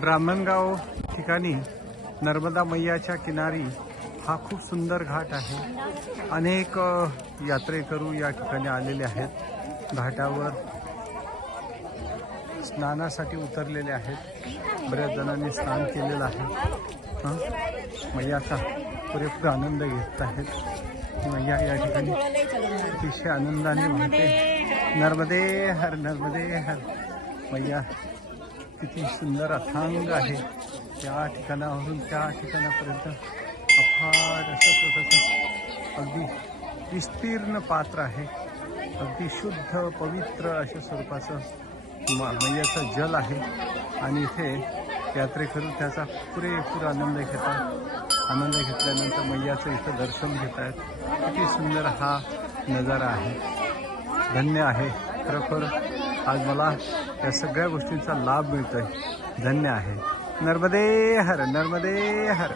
ब्राह्मणगाव ठिकाणी नर्मदा मैयाच्या किनारी हा खूप सुंदर घाट आहे. अनेक यात्रेकरू या ठिकाणी आलेले आहेत. घाटावर स्नानासाठी उतरलेले आहेत. बऱ्याच जणांनी स्नान केलेलं आहे. हं? मैयाचा पुरेपूर आनंद घेत आहेत. मैया या ठिकाणी अतिशय आनंदाने वाहते. नर्मदे हर नर्मदे हर. मैया किती सुंदर अथांग आहे. त्या ठिकाणावरून त्या ठिकाणापर्यंत अफाट असं स्वतःचं अगदी विस्तीर्ण पात्र आहे. अगदी शुद्ध पवित्र अशा स्वरूपाचं म- मैयाचं जल आहे. आणि इथे यात्रेकरू त्याचा पुरेपूर आनंद घेतात आनंद घेतल्यानंतर मैयाचं इथं दर्शन घेत आहेत किती सुंदर हा नजारा आहे. धन्य आहे खरोखर आज मला या सगळ्या गोष्टींचा लाभ मिळतोय. धन्य आहे. नर्मदे हर नर्मदे हर.